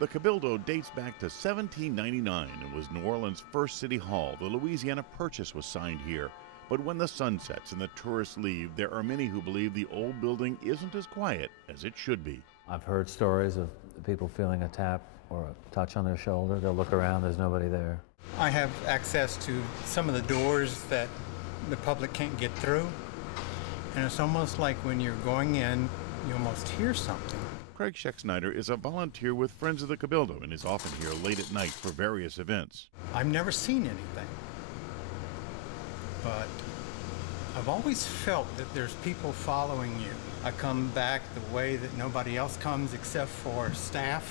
The Cabildo dates back to 1799 and was New Orleans' first city hall. The Louisiana Purchase was signed here. But when the sun sets and the tourists leave, there are many who believe the old building isn't as quiet as it should be. I've heard stories of people feeling a tap or a touch on their shoulder. They'll look around, there's nobody there. I have access to some of the doors that the public can't get through. And it's almost like when you're going in, you almost hear something. Craig Scheck-Snyder is a volunteer with Friends of the Cabildo and is often here late at night for various events. I've never seen anything, but I've always felt that there's people following you. I come back the way that nobody else comes except for staff.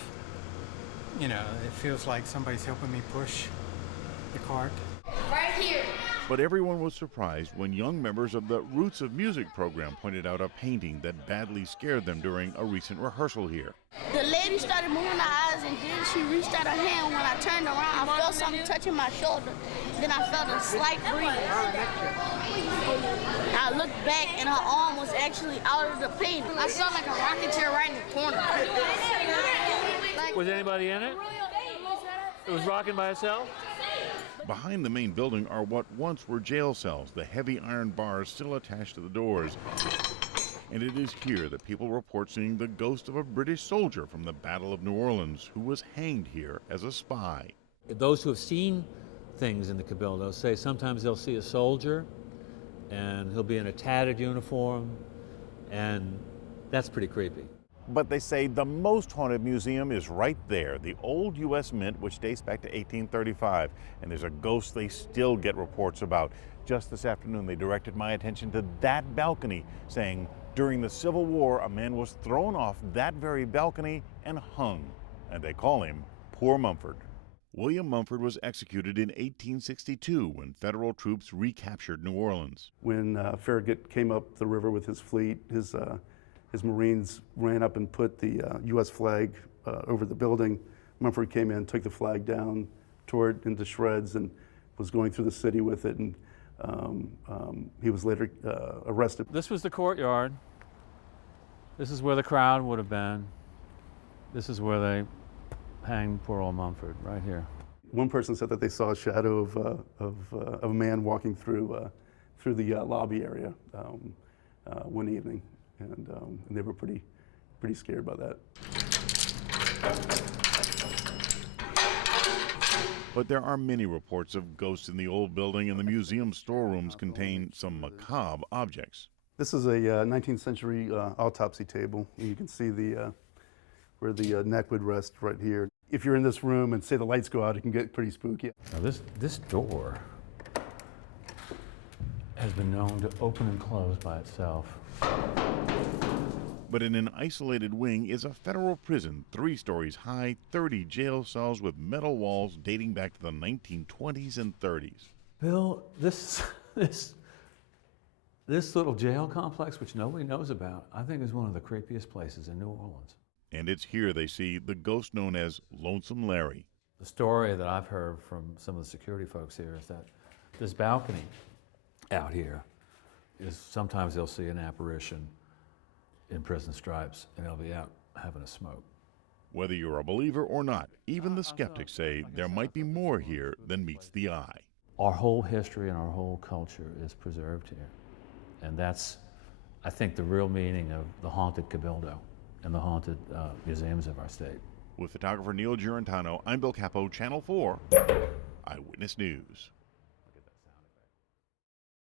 You know, it feels like somebody's helping me push the cart. Right here. But everyone was surprised when young members of the Roots of Music program pointed out a painting that badly scared them during a recent rehearsal here. The lady started moving her eyes, and then she reached out her hand. When I turned around, I felt something touching my shoulder. Then I felt a slight breeze. I looked back, and her arm was actually out of the painting. I saw like a rocking chair right in the corner. Was anybody in it? It was rocking by itself? Behind the main building are what once were jail cells, the heavy iron bars still attached to the doors. And it is here that people report seeing the ghost of a British soldier from the Battle of New Orleans who was hanged here as a spy. Those who have seen things in the Cabildo say sometimes they'll see a soldier and he'll be in a tattered uniform, and that's pretty creepy. But they say the most haunted museum is right there, the old U.S. Mint, which dates back to 1835. And there's a ghost they still get reports about. Just this afternoon, they directed my attention to that balcony, saying during the Civil War, a man was thrown off that very balcony and hung. And they call him Poor Mumford. William Mumford was executed in 1862 when federal troops recaptured New Orleans. When Farragut came up the river with his fleet, his Marines ran up and put the U.S. flag over the building. Mumford came in, took the flag down, tore it into shreds, and was going through the city with it. And he was later arrested. This was the courtyard. This is where the crowd would have been. This is where they hanged poor old Mumford, right here. One person said that they saw a shadow of a man walking through the lobby area one evening. And they were pretty scared by that. But there are many reports of ghosts in the old building, and the museum storerooms contain some macabre objects. This is a 19th century autopsy table. You can see where the neck would rest right here. If you're in this room and say the lights go out, it can get pretty spooky. Now this door has been known to open and close by itself. But in an isolated wing is a federal prison, 3 stories high, 30 jail cells with metal walls dating back to the 1920s and 30s. Bill, this little jail complex, which nobody knows about, I think is one of the creepiest places in New Orleans. And it's here they see the ghost known as Lonesome Larry. The story that I've heard from some of the security folks here is that this balcony out here is sometimes they'll see an apparition in prison stripes and they'll be out having a smoke. Whether you're a believer or not, even the skeptics say there might be more here than meets the eye. Our whole history and our whole culture is preserved here. And that's, I think, the real meaning of the haunted Cabildo and the haunted museums of our state. With photographer Neil Giorentano, I'm Bill Capo, Channel 4 Eyewitness News.